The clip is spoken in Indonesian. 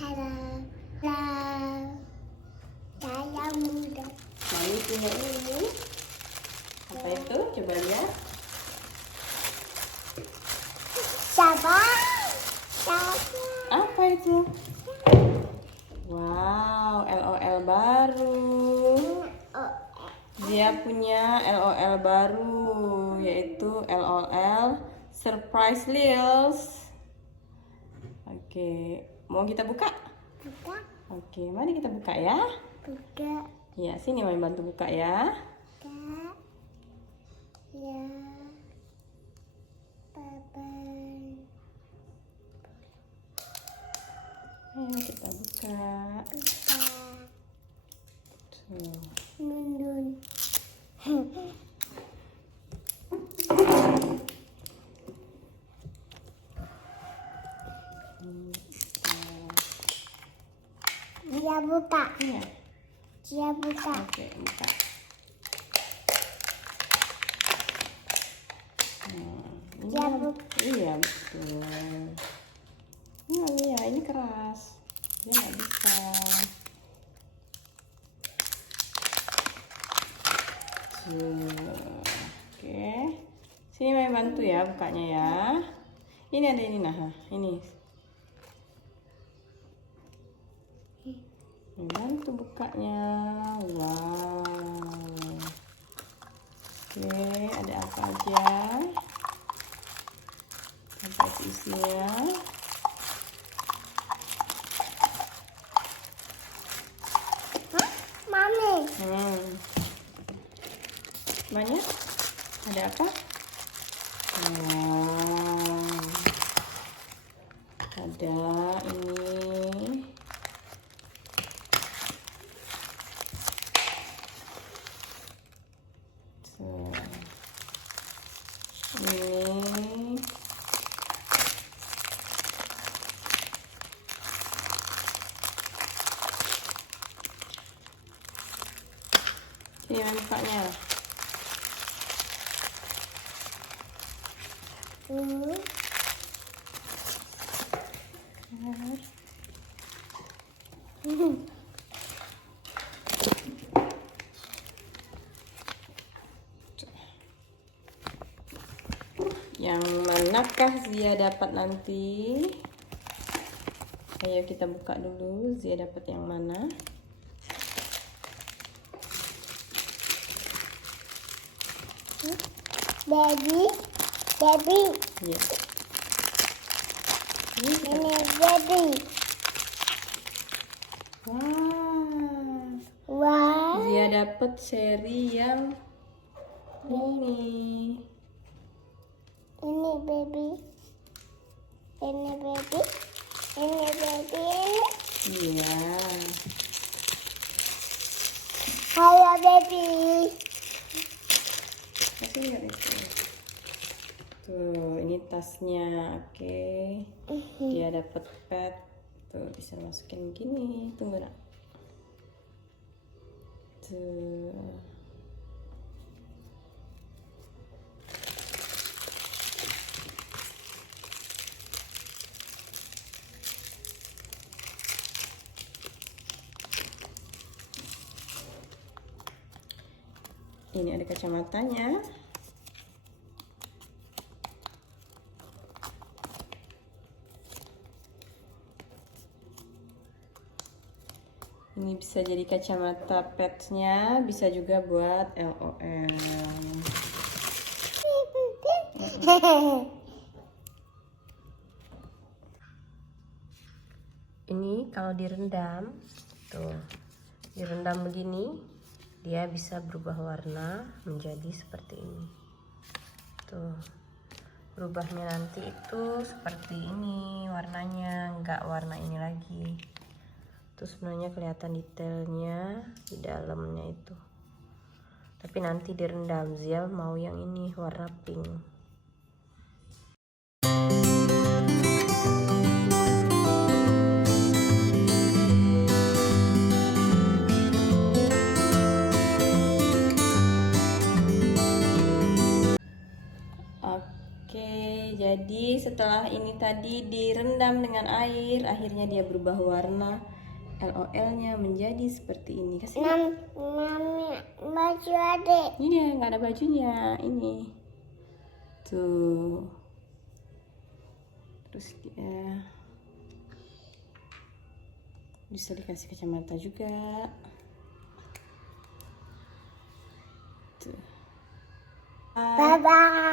Halo. Halo. Saya muda. Mami punya ini. Apa itu? Coba lihat. Siapa? Siapa? Apa itu? Wow, LOL baru. Oh, Dia punya LOL baru, yaitu LOL Surprise Reels. Oke, mau kita buka? buka. Oke, mari kita buka ya. Buka. Ya, sini Mami bantu buka ya. Buka. Ya. Bye-bye. Ayo kita buka. Buka. Tuh. Nundun. Dia buka. Iya. Dia buka. Oke, buka. Dia buka. Iya, betul. Iya, ini keras. Dia nggak bisa. Oke. Sini Mami bantu ya bukanya ya. Ini ada ini nah, ini. Mami bantu bukanya. Wow. Oke, ada apa aja? Apa itu isinya? Hah? Mami. Banyak? Ada apa? Wow. Ada ini. Tuh. Ini. Ini bukanya. Yang manakah Zia dapat nanti? Ayo kita buka dulu. Zia dapat yang mana? Baby. Baby. Iya. Ini baby. Wah. Wah. Zia dapat seri yang ini. Ini baby. Ini baby. Ini baby. Iya. Halo baby. Kasih lihat itu. Tuh, ini tasnya. Oke. Dia dapat pet. Tuh, bisa masukin gini. Tunggu nak. Tuh. Ini ada kacamatanya. Ini bisa jadi kacamata petsnya, bisa juga buat LOL. Ini kalau direndam, tuh, direndam begini, dia bisa berubah warna menjadi seperti ini. Tuh, berubahnya nanti itu seperti ini warnanya, nggak warna ini lagi. Terus sebenarnya kelihatan detailnya di dalamnya itu. Tapi nanti direndam. Zia mau yang ini warna pink. Oke, jadi Jadi setelah ini tadi direndam dengan air, akhirnya dia berubah warna. LOL-nya menjadi seperti ini. Kasih lihat. Mami, baju adik. Ini dia, nggak ada bajunya. Ini. Tuh. Terus dia bisa dikasih kacamata juga. Tuh. Bye-bye.